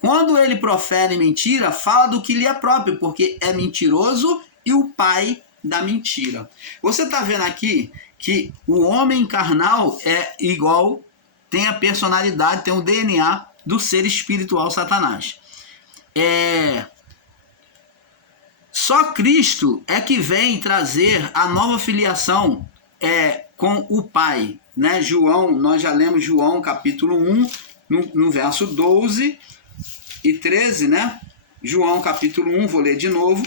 Quando ele profere mentira, fala do que lhe é próprio, porque é mentiroso e o pai da mentira. Você está vendo aqui que o homem carnal é igual, tem a personalidade, tem o DNA do ser espiritual Satanás. Só Cristo é que vem trazer a nova filiação com o Pai, né? João, nós já lemos João capítulo 1, no verso 12 e 13, né? João capítulo 1, vou ler de novo.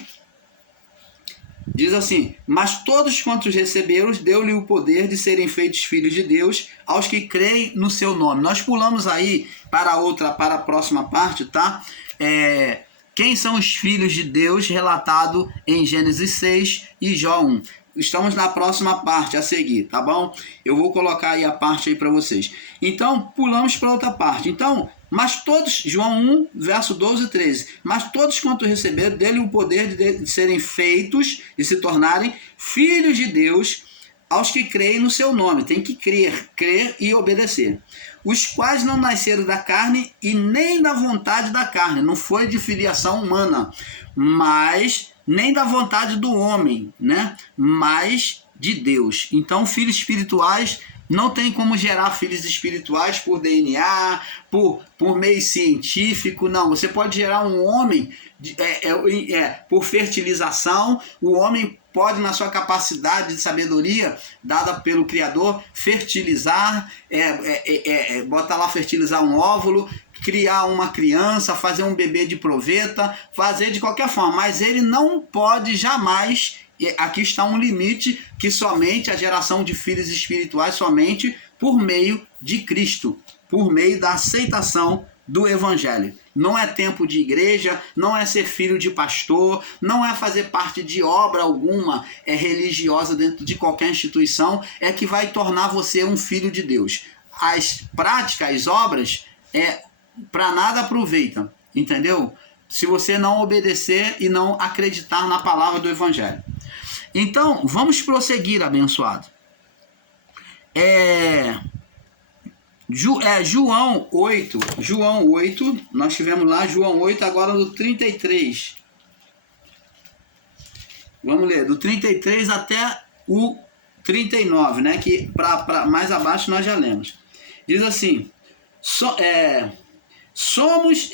Diz assim: mas todos quantos receberam, deu-lhe o poder de serem feitos filhos de Deus, aos que creem no seu nome. Nós pulamos aí para a próxima parte, tá? Quem são os filhos de Deus, relatado em Gênesis 6 e Jó 1. Estamos na próxima parte a seguir, tá bom? Eu vou colocar aí a parte aí para vocês. Então, pulamos para outra parte. Então, mas todos, João 1, verso 12 e 13. Mas todos quanto receberam, dele o poder de serem feitos e se tornarem filhos de Deus, aos que creem no seu nome. Tem que crer e obedecer. Os quais não nasceram da carne e nem da vontade da carne. Não foi de filiação humana, mas nem da vontade do homem, né? Mas de Deus. Então, filhos espirituais não tem como gerar filhos espirituais por DNA, por meio científico, não. Você pode gerar um homem por fertilização. O homem pode, na sua capacidade de sabedoria dada pelo Criador, fertilizar, botar lá, fertilizar um óvulo, criar uma criança, fazer um bebê de proveta, fazer de qualquer forma, mas ele não pode jamais, aqui está um limite, que somente a geração de filhos espirituais, somente por meio de Cristo, por meio da aceitação do Evangelho. Não é tempo de igreja, não é ser filho de pastor, não é fazer parte de obra alguma religiosa dentro de qualquer instituição, é que vai tornar você um filho de Deus. As práticas, as obras, para nada aproveitam, entendeu? Se você não obedecer e não acreditar na palavra do Evangelho. Então, vamos prosseguir, abençoado. João 8, nós tivemos lá João 8, agora do 33. Vamos ler, do 33 até o 39, né? Que para mais abaixo nós já lemos. Diz assim: somos...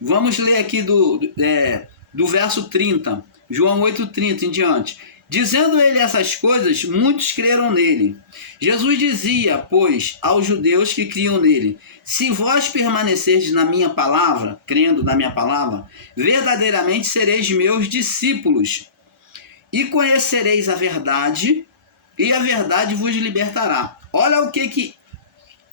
Vamos ler aqui do verso 30, João 8:30 em diante. Dizendo ele essas coisas, muitos creram nele. Jesus dizia, pois, aos judeus que criam nele: se vós permanecerdes na minha palavra, crendo na minha palavra, verdadeiramente sereis meus discípulos, e conhecereis a verdade, e a verdade vos libertará. Olha o que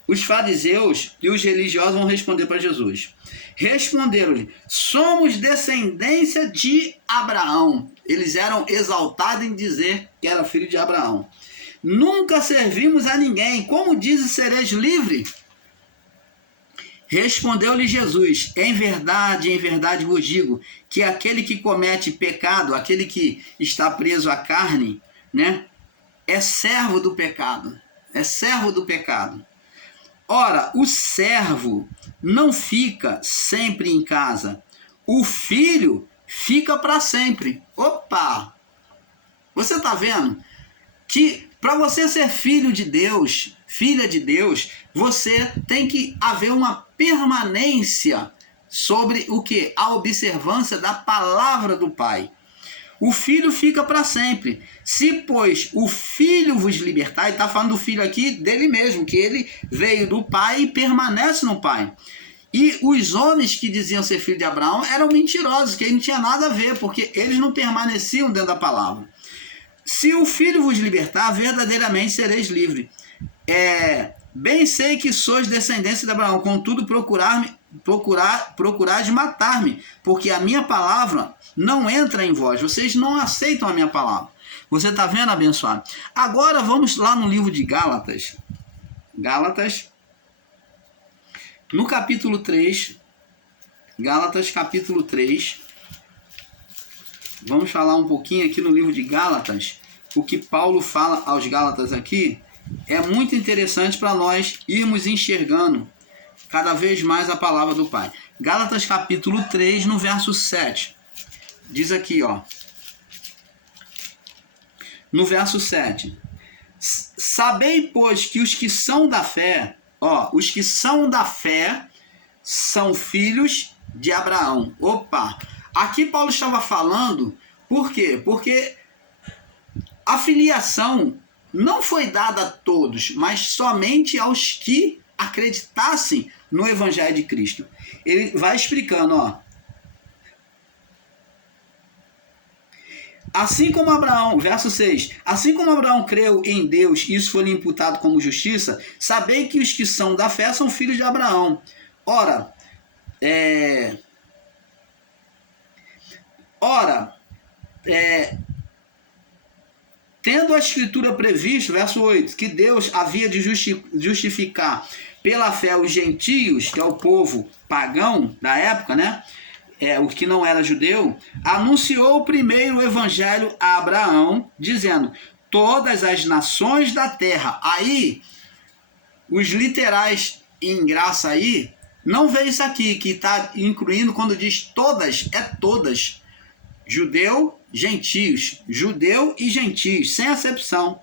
os fariseus e os religiosos vão responder para Jesus. Responderam-lhe: somos descendência de Abraão. Eles eram exaltados em dizer que era filho de Abraão. Nunca servimos a ninguém. Como dizes, sereis livre? Respondeu-lhe Jesus: em verdade vos digo, que aquele que comete pecado, aquele que está preso à carne, né, é servo do pecado. É servo do pecado. Ora, o servo não fica sempre em casa. O filho fica para sempre. Opa! Você está vendo que para você ser filho de Deus, filha de Deus, você tem que haver uma permanência sobre o que? A observância da palavra do Pai. O filho fica para sempre. Se, pois, o filho vos libertar, e está falando do filho aqui dele mesmo, que ele veio do pai e permanece no pai. E os homens que diziam ser filho de Abraão eram mentirosos, que ele não tinha nada a ver, porque eles não permaneciam dentro da palavra. Se o filho vos libertar, verdadeiramente sereis livres. Bem sei que sois descendência de Abraão, contudo procurais matar-me, porque a minha palavra não entra em vós, vocês não aceitam a minha palavra. Você está vendo, abençoado? Agora vamos lá no livro de Gálatas. Gálatas, no capítulo 3. Gálatas, capítulo 3. Vamos falar um pouquinho aqui no livro de Gálatas, o que Paulo fala aos Gálatas aqui, é muito interessante para nós irmos enxergando cada vez mais a palavra do Pai. Gálatas capítulo 3, no verso 7. Diz aqui, ó. No verso 7. Sabei, pois, que os que são da fé, os que são da fé são filhos de Abraão. Opa! Aqui Paulo estava falando, por quê? Porque a filiação não foi dada a todos, mas somente aos que acreditassem no Evangelho de Cristo. Ele vai explicando, ó. Assim como Abraão, verso 6, assim como Abraão creu em Deus e isso foi-lhe imputado como justiça, sabei que os que são da fé são filhos de Abraão. Ora, tendo a Escritura previsto, verso 8, que Deus havia de justificar pela fé os gentios, que é o povo pagão da época, né? O que não era judeu, anunciou primeiro o evangelho a Abraão, dizendo, todas as nações da terra. Aí, os literais em graça aí, não vê isso aqui, que está incluindo, quando diz todas, é todas. Judeu, gentios, judeu e gentios, sem acepção.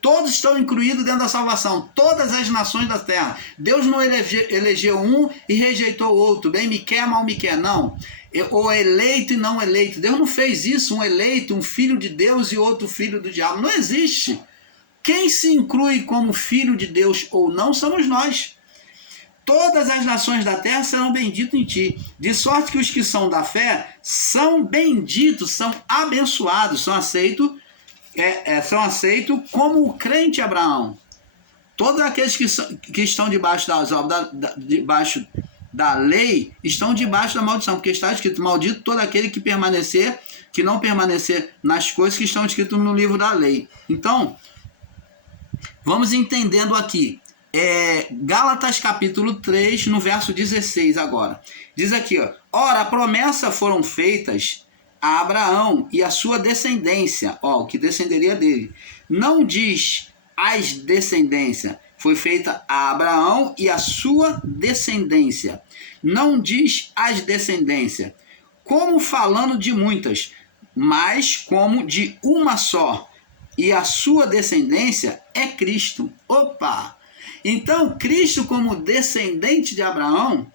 Todos estão incluídos dentro da salvação, todas as nações da terra. Deus não elegeu um e rejeitou outro, bem me quer, mal me quer, não. Ou eleito e não eleito. Deus não fez isso, um eleito, um filho de Deus e outro filho do diabo. Não existe. Quem se inclui como filho de Deus ou não somos nós. Todas as nações da terra serão benditas em ti, de sorte que os que são da fé são benditos, são abençoados, são aceitos como o crente Abraão. Todos aqueles que estão debaixo debaixo da lei estão debaixo da maldição, porque está escrito, maldito todo aquele que não permanecer nas coisas que estão escritas no livro da lei. Então, vamos entendendo aqui. Gálatas capítulo 3, no verso 16 agora. Diz aqui, ó, ora, a promessa foram feitas a Abraão e a sua descendência, o que descenderia dele. Não diz as descendências, foi feita a Abraão e a sua descendência. Não diz as descendências, como falando de muitas, mas como de uma só. E a sua descendência é Cristo. Opa! Então, Cristo como descendente de Abraão,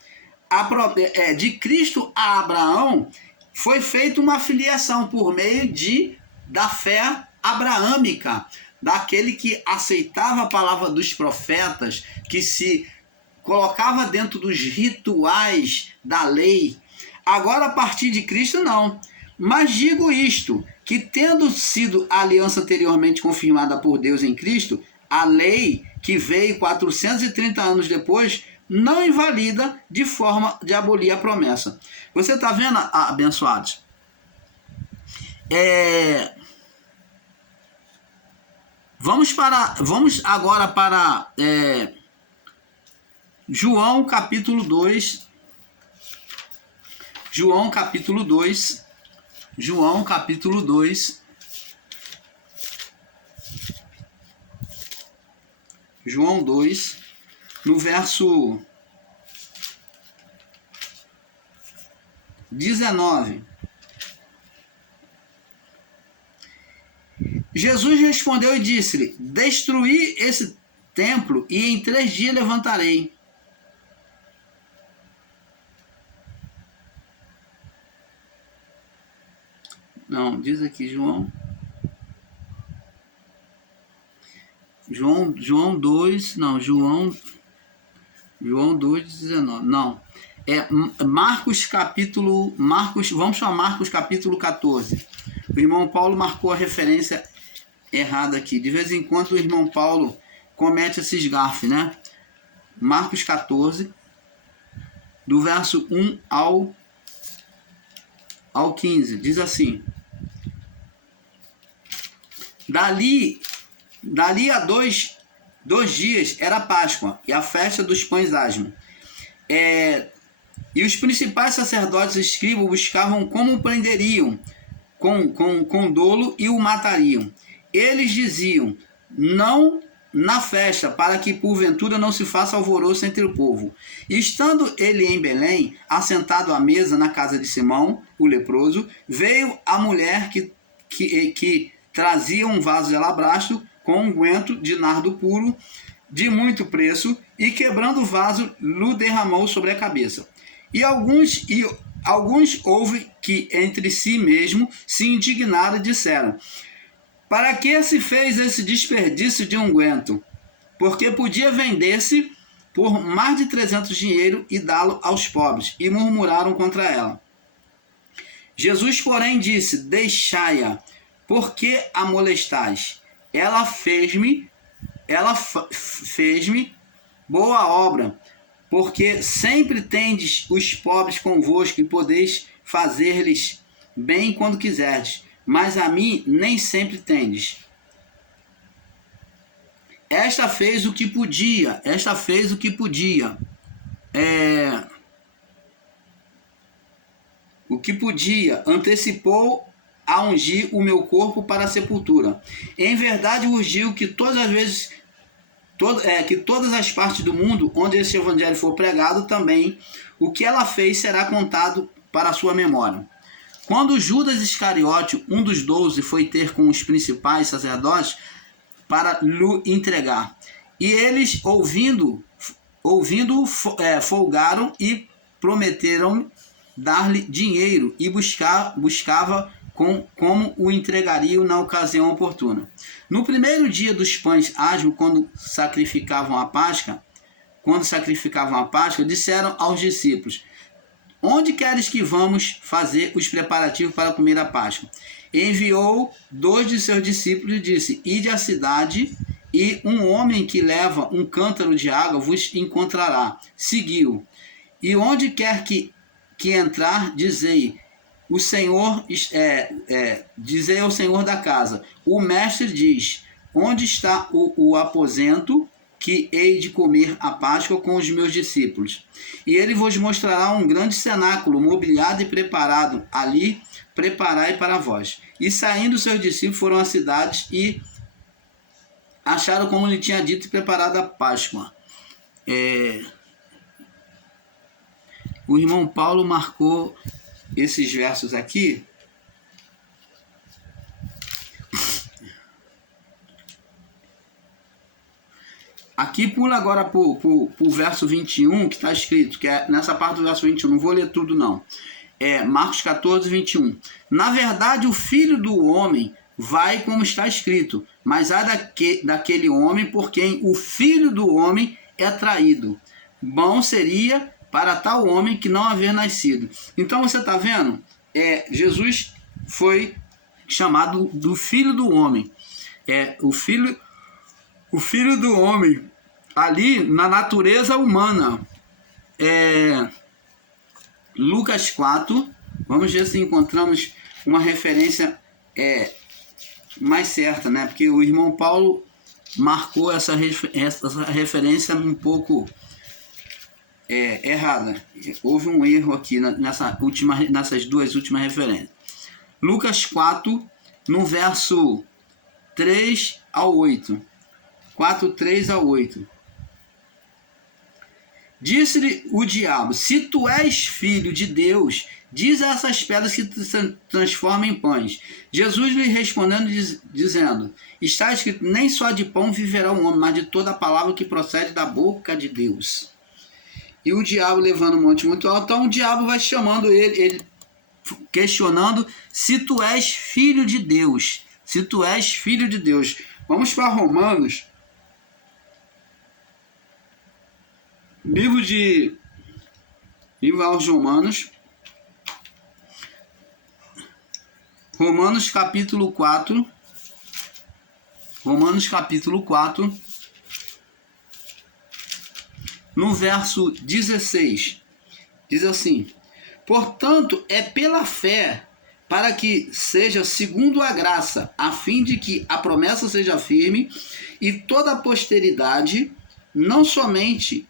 de Cristo a Abraão, foi feita uma filiação por meio da fé abraâmica, daquele que aceitava a palavra dos profetas, que se colocava dentro dos rituais da lei. Agora, a partir de Cristo, não. Mas digo isto, que tendo sido a aliança anteriormente confirmada por Deus em Cristo, a lei que veio 430 anos depois, não invalida de forma de abolir a promessa. Você está vendo, abençoados? Vamos agora para João capítulo 2. João capítulo 2. João capítulo 2. João 2, no verso 19. Jesus respondeu e disse-lhe, destruí esse templo e em 3 dias levantarei. Não, diz aqui João 2, não, João 2, 19, não, Marcos, vamos chamar Marcos capítulo 14, o irmão Paulo marcou a referência errada aqui, de vez em quando o irmão Paulo comete esses gafes, né? Marcos 14, do verso 1 ao 15, diz assim, Dali a dois dias era a Páscoa e a festa dos pães asmos. E os principais sacerdotes e escribas buscavam como o prenderiam com dolo e o matariam. Eles diziam, não na festa, para que porventura não se faça alvoroço entre o povo. E estando ele em Belém, assentado à mesa na casa de Simão, o leproso, veio a mulher que trazia um vaso de alabastro com unguento de nardo puro, de muito preço, e quebrando o vaso, lhe derramou sobre a cabeça. E alguns houve que entre si mesmo se indignaram e disseram: para que se fez esse desperdício de unguento? Porque podia vender-se por mais de 300 dinheiro e dá-lo aos pobres. E murmuraram contra ela. Jesus, porém, disse: deixai-a, porque a molestais? Ela fez-me boa obra, porque sempre tendes os pobres convosco e podeis fazer-lhes bem quando quiserdes, mas a mim nem sempre tendes. Esta fez o que podia. O que podia, antecipou a ungir o meu corpo para a sepultura. Em verdade vos digo que todas as vezes, que todas as partes do mundo onde esse evangelho for pregado, também o que ela fez será contado para a sua memória. Quando Judas Iscariote, um dos 12, foi ter com os principais sacerdotes para lhe entregar, e eles, ouvindo, folgaram e prometeram dar-lhe dinheiro, e buscava como o entregariam na ocasião oportuna. No primeiro dia dos pães asmos, quando sacrificavam a Páscoa, disseram aos discípulos: onde queres que vamos fazer os preparativos para comer a Páscoa? Enviou 2 de seus discípulos e disse: ide à cidade, e um homem que leva um cântaro de água vos encontrará. Seguiu. E onde quer que entrar, dizei ao Senhor da casa: o mestre diz, onde está o aposento que hei de comer a Páscoa com os meus discípulos? E ele vos mostrará um grande cenáculo, mobiliado e preparado. Ali preparai para vós. E saindo seus discípulos foram à cidade e acharam como lhe tinha dito e preparado a Páscoa. O irmão Paulo marcou esses versos aqui. Aqui pula agora para o verso 21, que está escrito, que é nessa parte do verso 21, não vou ler tudo não. Marcos 14, 21. Na verdade, o Filho do Homem vai como está escrito, mas há daquele homem por quem o Filho do Homem é traído. Bom seria para tal homem que não haver nascido. Então você está vendo? Jesus foi chamado do Filho do Homem. O Filho do Homem, ali na natureza humana. Lucas 4, vamos ver se encontramos uma referência mais certa, né? Porque o irmão Paulo marcou essa referência um pouco errada. Houve um erro aqui nessas duas últimas referências. Lucas 4, no verso 3 ao 8. 4, 3 a 8. Disse-lhe o diabo: se tu és filho de Deus, diz a essas pedras que se transformem em pães. Jesus lhe respondendo, dizendo: está escrito, nem só de pão viverá o homem, mas de toda a palavra que procede da boca de Deus. E o diabo levando um monte muito alto, então o diabo vai chamando ele questionando se tu és filho de Deus. Se tu és filho de Deus. Vamos para Romanos. Livro aos Romanos. Romanos capítulo 4. Romanos capítulo 4. No verso 16. Diz assim: portanto, é pela fé, para que seja segundo a graça, a fim de que a promessa seja firme, e toda a posteridade, não somente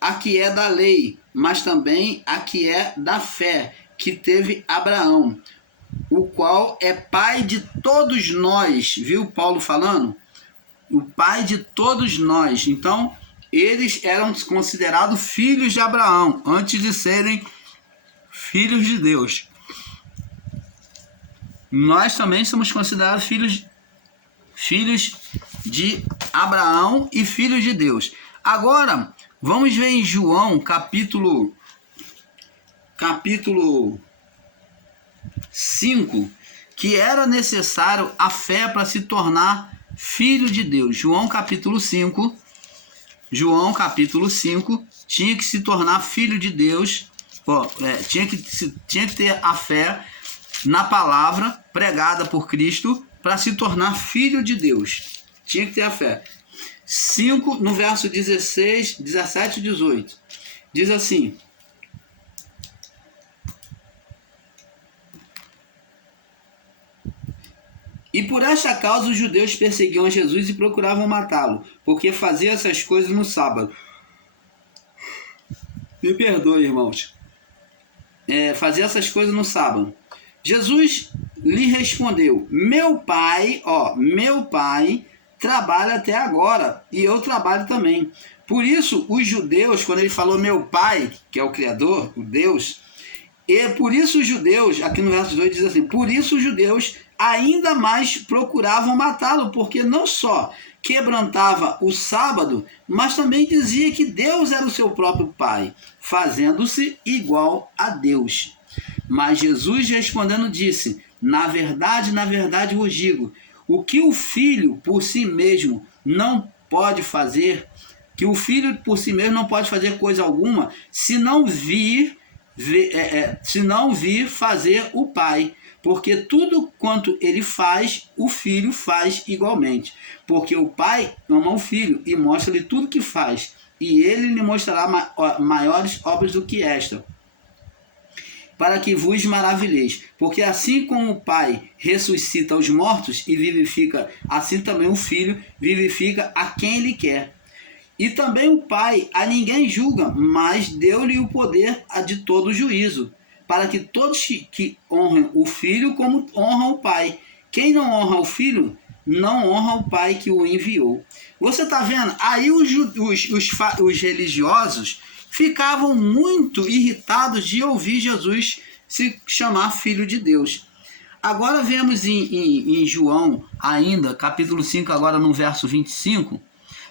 a que é da lei, mas também a que é da fé, que teve Abraão, o qual é pai de todos nós. Viu Paulo falando? o pai de todos nós. Então, eles eram considerados filhos de Abraão, antes de serem filhos de Deus. Nós também somos considerados filhos de Abraão e filhos de Deus. Agora, vamos ver em João, capítulo 5, que era necessário a fé para se tornar filho de Deus. João capítulo 5, tinha que se tornar filho de Deus, tinha que ter a fé na palavra pregada por Cristo para se tornar filho de Deus. Tinha que ter a fé. 5, no verso 16, 17 e 18. Diz assim: e por esta causa os judeus perseguiam a Jesus e procuravam matá-lo, porque fazia essas coisas no sábado. Me perdoe, irmãos. Fazia essas coisas no sábado. Jesus lhe respondeu: meu pai trabalha até agora, e eu trabalho também. Por isso, os judeus, quando ele falou meu pai, que é o Criador, o Deus, e por isso os judeus, aqui no verso 2 diz assim: por isso os judeus ainda mais procuravam matá-lo, porque não só quebrantava o sábado, mas também dizia que Deus era o seu próprio pai, fazendo-se igual a Deus. Mas Jesus respondendo disse: na verdade vos digo, o que o Filho por si mesmo não pode fazer, coisa alguma, se não vir fazer o Pai. Porque tudo quanto ele faz, o Filho faz igualmente. Porque o Pai ama o Filho e mostra-lhe tudo que faz, e ele lhe mostrará maiores obras do que esta, para que vos maravilheis. Porque assim como o Pai ressuscita os mortos e vivifica, assim também o Filho vivifica a quem ele quer. E também o Pai a ninguém julga, mas deu-lhe o poder de todo juízo, para que todos que honrem o Filho como honram o Pai. Quem não honra o Filho, não honra o Pai que o enviou. Você está vendo? Aí os religiosos ficavam muito irritados de ouvir Jesus se chamar Filho de Deus. Agora vemos em João, ainda, capítulo 5, agora no verso 25,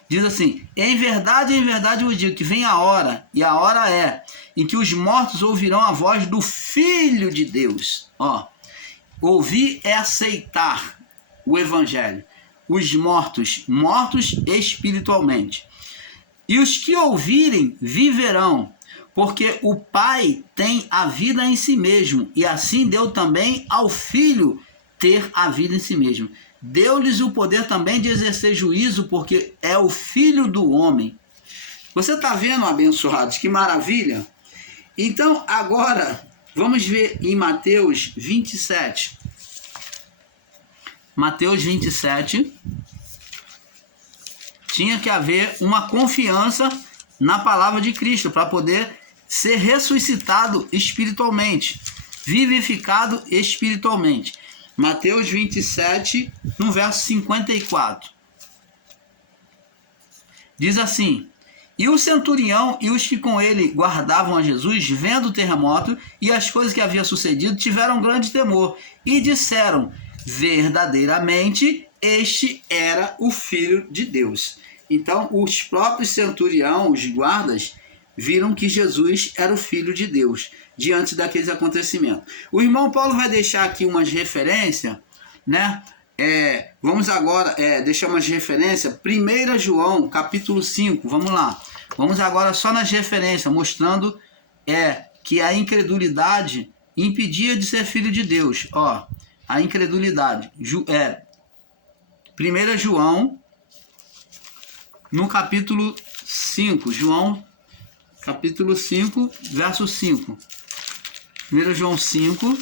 diz assim: em verdade vos digo que vem a hora, e a hora é, em que os mortos ouvirão a voz do Filho de Deus. Ouvir é aceitar o Evangelho. Os mortos espiritualmente. E os que ouvirem viverão, porque o Pai tem a vida em si mesmo, e assim deu também ao Filho ter a vida em si mesmo. Deu-lhes o poder também de exercer juízo, porque é o Filho do homem. Você está vendo, abençoados, que maravilha? Então, agora, vamos ver em Mateus 27. Mateus 27. Tinha que haver uma confiança na palavra de Cristo para poder ser ressuscitado espiritualmente, vivificado espiritualmente. Mateus 27, no verso 54. Diz assim: e o centurião e os que com ele guardavam a Jesus, vendo o terremoto e as coisas que havia sucedido, tiveram grande temor e disseram: verdadeiramente este era o Filho de Deus. Então, os próprios centurião, os guardas, viram que Jesus era o Filho de Deus, diante daqueles acontecimentos. O irmão Paulo vai deixar aqui umas referências, né? Vamos agora deixar umas referências. 1 João, capítulo 5, vamos lá. Vamos agora só nas referências, mostrando que a incredulidade impedia de ser filho de Deus. A incredulidade. 1 João, no capítulo 5, João, capítulo 5, verso 5. 1 João 5,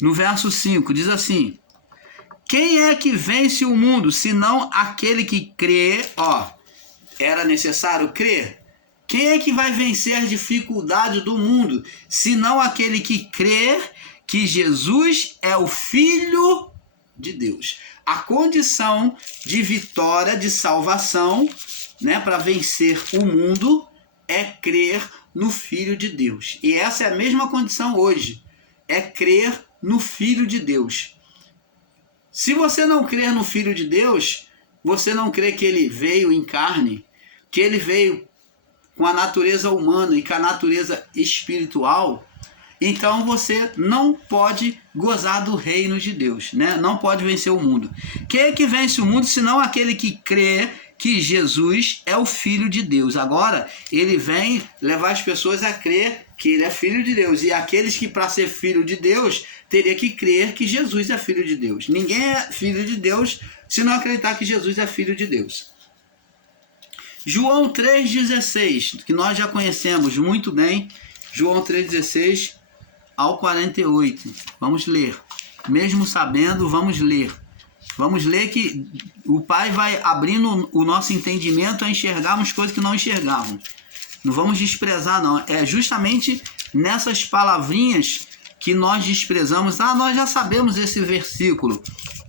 no verso 5, diz assim: quem é que vence o mundo, senão aquele que crê? Era necessário crer. Quem é que vai vencer as dificuldades do mundo, senão aquele que crê que Jesus é o Filho de Deus. A condição de vitória, de salvação, né, para vencer o mundo, é crer no Filho de Deus. E essa é a mesma condição hoje, é crer no Filho de Deus. Se você não crer no Filho de Deus, você não crê que ele veio em carne, que ele veio com a natureza humana e com a natureza espiritual, então você não pode gozar do reino de Deus, né? Não pode vencer o mundo. Quem é que vence o mundo, senão aquele que crê que Jesus é o Filho de Deus? Agora, ele vem levar as pessoas a crer que ele é Filho de Deus. E aqueles que, para ser Filho de Deus, teria que crer que Jesus é Filho de Deus. Ninguém é Filho de Deus se não acreditar que Jesus é Filho de Deus. João 3,16, que nós já conhecemos muito bem. João 3,16 ao 48. Vamos ler. Mesmo sabendo, vamos ler. Vamos ler que o Pai vai abrindo o nosso entendimento a enxergarmos coisas que não enxergávamos. Não vamos desprezar, não. É justamente nessas palavrinhas que nós desprezamos. Nós já sabemos esse versículo.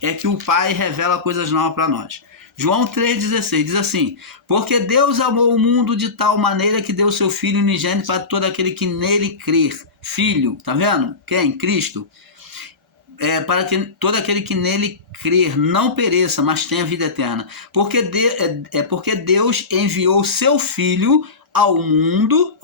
É que o Pai revela coisas novas para nós. João 3,16 diz assim: porque Deus amou o mundo de tal maneira que deu seu Filho unigênito para todo aquele que nele crer. Filho, tá vendo? Quem? Cristo. Para que todo aquele que nele crer não pereça, mas tenha vida eterna. Porque Deus enviou seu Filho ao mundo,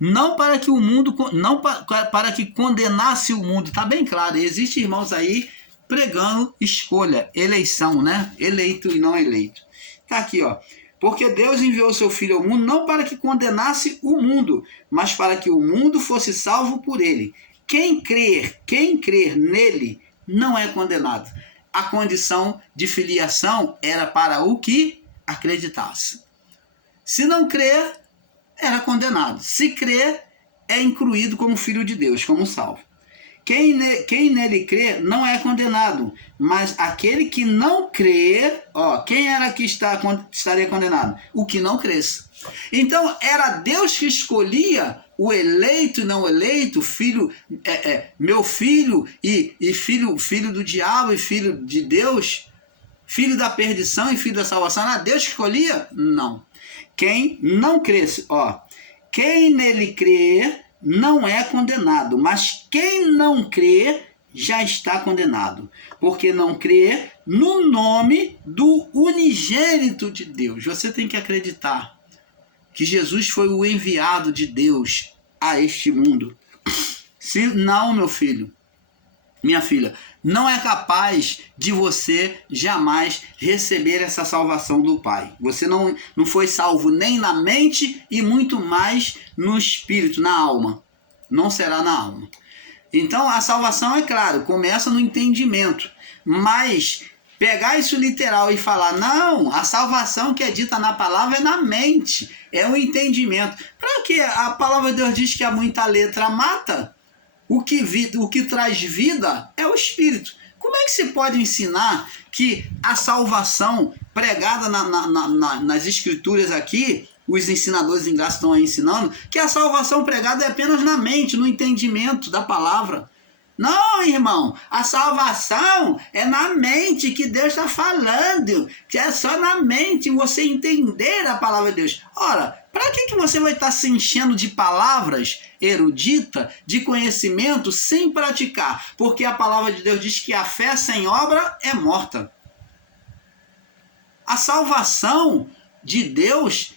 não para que o mundo, não para que condenasse o mundo. Tá bem claro. Existem irmãos aí pregando escolha, eleição, né? Eleito e não eleito. Tá aqui, porque Deus enviou seu Filho ao mundo não para que condenasse o mundo, mas para que o mundo fosse salvo por ele. Quem crer nele não é condenado. A condição de filiação era para o que acreditasse. Se não crer, era condenado. Se crer, é incluído como filho de Deus, como salvo. Quem nele crê não é condenado, mas aquele que não crê, quem era que estaria condenado? O que não cresce. Então, era Deus que escolhia o eleito e não eleito, filho, meu filho e filho do diabo e filho de Deus, filho da perdição e filho da salvação. Era Deus que escolhia? Não. Quem não cresce, quem nele crê não é condenado, mas quem não crê já está condenado, porque não crê no nome do unigênito de Deus. Você tem que acreditar que Jesus foi o enviado de Deus a este mundo. Se não, meu filho, minha filha, não é capaz de você jamais receber essa salvação do Pai. Você não foi salvo nem na mente e muito mais no espírito, na alma. Não será na alma. Então a salvação, é claro, começa no entendimento. Mas pegar isso literal e falar, não, a salvação que é dita na palavra é na mente, é o entendimento. Para que a palavra de Deus diz que a muita letra mata? O que traz vida é o Espírito. Como é que se pode ensinar que a salvação pregada nas Escrituras aqui, os ensinadores em graça estão aí ensinando, que a salvação pregada é apenas na mente, no entendimento da palavra? Não, irmão, a salvação é na mente que Deus está falando, que é só na mente você entender a palavra de Deus. Ora, para que você vai estar se enchendo de palavras erudita, de conhecimento, sem praticar? Porque a palavra de Deus diz que a fé sem obra é morta. A salvação de Deus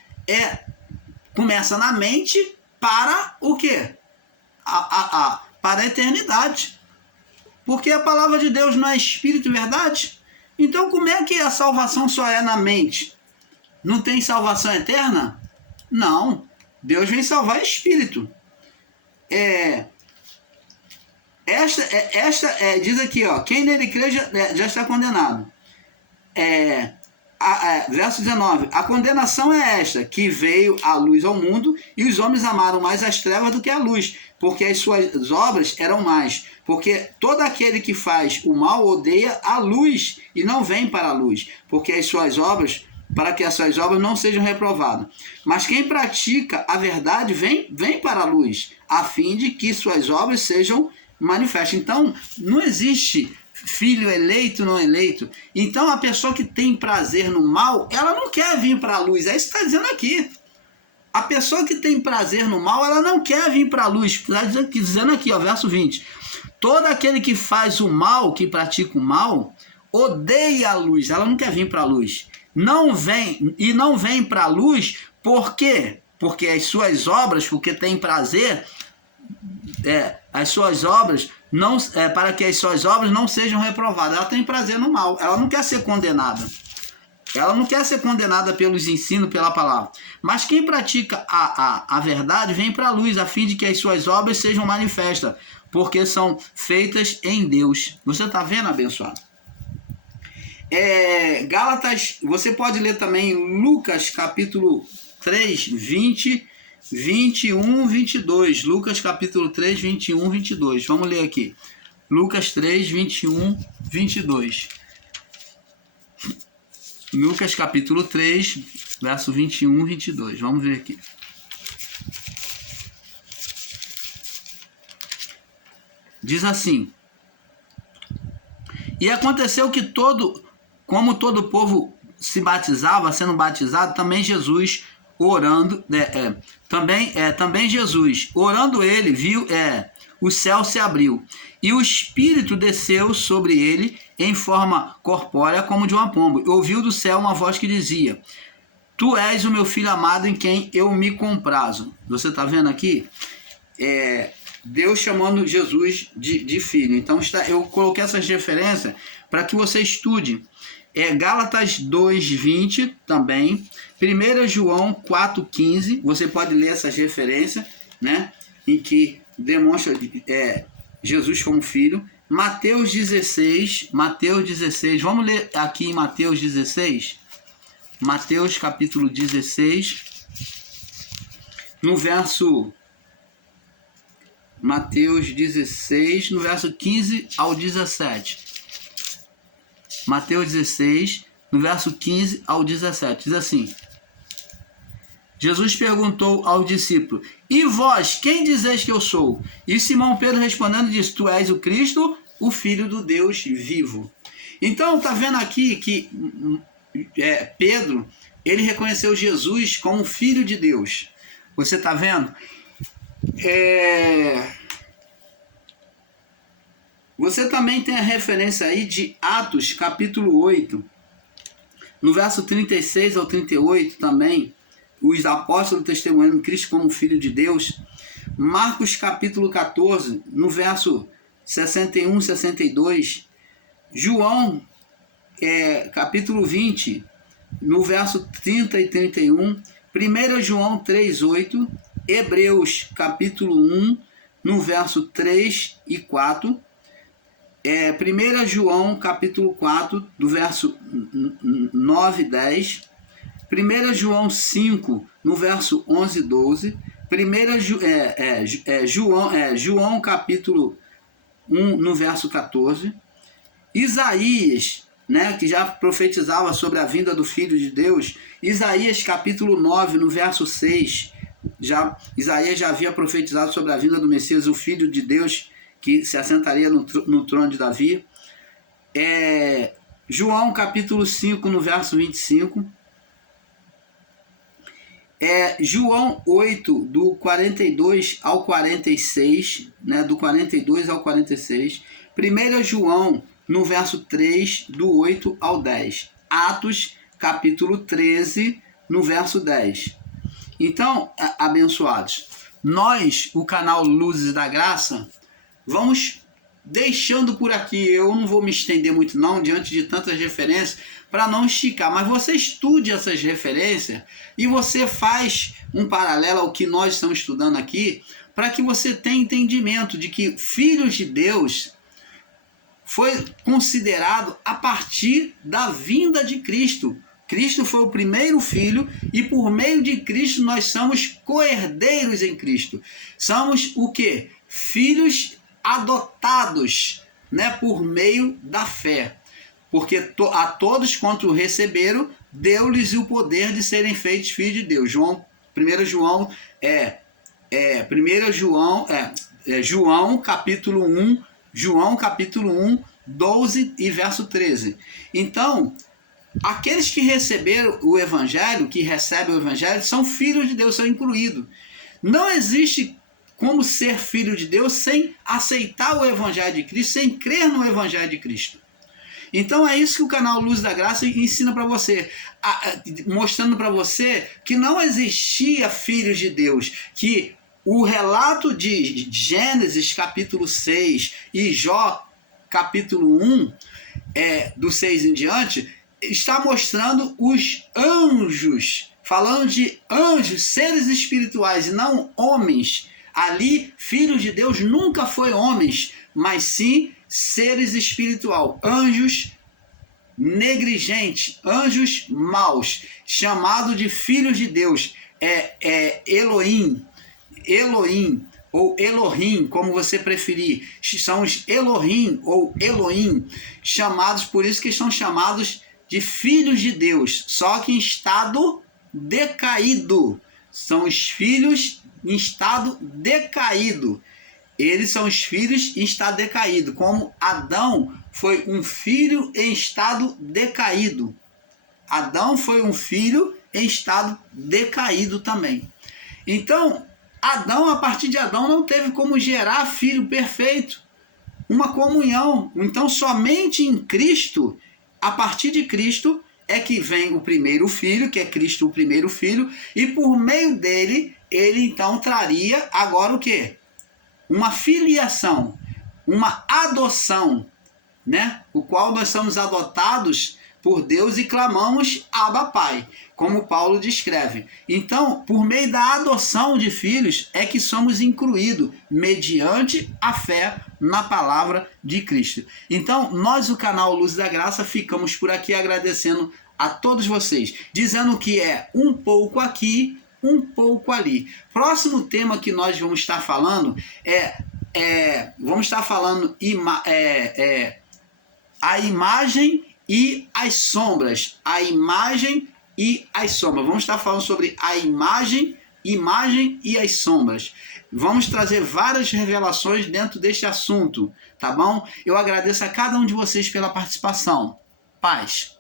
começa na mente para o quê? Para a eternidade. Porque a palavra de Deus não é espírito e verdade? Então como é que a salvação só é na mente? Não tem salvação eterna? Não. Deus vem salvar espírito. Diz aqui, quem nele crê já está condenado. Verso 19, a condenação é esta, que veio a luz ao mundo, e os homens amaram mais as trevas do que a luz, porque as suas obras eram más. Porque todo aquele que faz o mal odeia a luz, e não vem para a luz, porque para que as suas obras não sejam reprovadas. Mas quem pratica a verdade vem para a luz, a fim de que suas obras sejam manifestas. Então, não existe filho eleito, não eleito. Então a pessoa que tem prazer no mal, ela não quer vir para a luz. É isso que está dizendo aqui. A pessoa que tem prazer no mal, ela não quer vir para a luz. Está dizendo aqui, ó, verso 20. Todo aquele que faz o mal, que pratica o mal, odeia a luz. Ela não quer vir para a luz. Não vem para a luz, por quê? Porque as suas obras, porque tem prazer, as suas obras, para que as suas obras não sejam reprovadas. Ela tem prazer no mal. Ela não quer ser condenada. Ela não quer ser condenada pelos ensinos, pela palavra. Mas quem pratica a verdade vem para a luz, a fim de que as suas obras sejam manifestas, porque são feitas em Deus. Você está vendo, abençoado? Gálatas, você pode ler também Lucas capítulo 3, 20, 21, 22. Lucas capítulo 3, 21, 22. Vamos ler aqui. Lucas 3, 21, 22. Lucas capítulo 3, verso 21, 22. Vamos ver aqui. Diz assim: E aconteceu que como todo o povo se batizava, sendo batizado, também Jesus orando, também Jesus, orando ele, viu, o céu se abriu, e o Espírito desceu sobre ele em forma corpórea como de uma pomba. Ouviu do céu uma voz que dizia: Tu és o meu filho amado em quem eu me comprazo. Você está vendo aqui? Deus chamando Jesus de filho. Então eu coloquei essas referências para que você estude. Gálatas 2:20 também. 1 João 4:15. Você pode ler essas referências, né? Em que demonstra Jesus como filho. Mateus 16. Vamos ler aqui em Mateus 16. Mateus capítulo 16. No verso... Mateus 16, no verso 15 ao 17. Mateus 16, no verso 15 ao 17. Diz assim: Jesus perguntou ao discípulo: E vós, quem dizeis que eu sou? E Simão Pedro respondendo disse: Tu és o Cristo, o Filho do Deus vivo. Então, está vendo aqui que Pedro, ele reconheceu Jesus como Filho de Deus. Você está vendo? Você também tem a referência aí de Atos capítulo 8, no verso 36 ao 38 também, os apóstolos testemunhando Cristo como Filho de Deus. Marcos capítulo 14, no verso 61, 62. João capítulo 20, no verso 30 e 31. 1 João 3:8. Hebreus capítulo 1, no verso 3 e 4. 1 João capítulo 4, do verso 9 e 10. 1 João 5, no verso 11 e 12. João capítulo 1, no verso 14. Isaías, né, que já profetizava sobre a vinda do Filho de Deus. Isaías capítulo 9, no verso 6. Isaías já havia profetizado sobre a vinda do Messias, o Filho de Deus, que se assentaria no trono de Davi. João capítulo 5, no verso 25. João 8, do 42 ao 46, né, do 42 ao 46. 1 João, no verso 3, do 8 ao 10. Atos capítulo 13, no verso 10. Então, abençoados, nós, o canal Luzes da Graça, vamos deixando por aqui. Eu não vou me estender muito não, diante de tantas referências, para não esticar. Mas você estude essas referências e você faz um paralelo ao que nós estamos estudando aqui, para que você tenha entendimento de que filhos de Deus foi considerado a partir da vinda de Cristo. Cristo foi o primeiro filho e por meio de Cristo nós somos co-herdeiros em Cristo. Somos o quê? Filhos adotados, né, por meio da fé. Porque a todos quanto receberam, deu-lhes o poder de serem feitos filhos de Deus. João capítulo 1, 12 e verso 13. Então, aqueles que receberam o Evangelho, que recebem o Evangelho, são filhos de Deus, são incluídos. Não existe como ser filho de Deus sem aceitar o Evangelho de Cristo, sem crer no Evangelho de Cristo. Então é isso que o canal Luz da Graça ensina para você, mostrando para você que não existia filhos de Deus, que o relato de Gênesis capítulo 6 e Jó capítulo 1, do 6 em diante, está mostrando os anjos, falando de anjos, seres espirituais e não homens. Ali, filhos de Deus nunca foi homens, mas sim seres espiritual, anjos negligentes, anjos maus, chamado de filhos de Deus, Elohim, ou Elohim, como você preferir, são os Elohim ou Elohim, chamados, por isso que são chamados de filhos de Deus, só que em estado decaído, são os filhos em estado decaído. Eles são os filhos em estado decaído, como Adão foi um filho em estado decaído. Adão foi um filho em estado decaído também. Então, Adão, a partir de Adão, não teve como gerar filho perfeito, uma comunhão. Então, somente em Cristo, a partir de Cristo, é que vem o primeiro filho, que é Cristo o primeiro filho, e por meio dele, ele então traria agora o quê? Uma filiação, uma adoção, né? O qual nós somos adotados por Deus e clamamos Abba Pai, como Paulo descreve. Então, por meio da adoção de filhos é que somos incluídos mediante a fé na palavra de Cristo. Então, nós, o canal Luz da Graça, ficamos por aqui agradecendo a todos vocês, dizendo que é um pouco aqui, um pouco ali. Próximo tema que nós vamos estar falando vamos estar falando a imagem e as sombras. A imagem e as sombras. Vamos estar falando sobre a imagem e as sombras. Vamos trazer várias revelações dentro deste assunto, tá bom? Eu agradeço a cada um de vocês pela participação. Paz.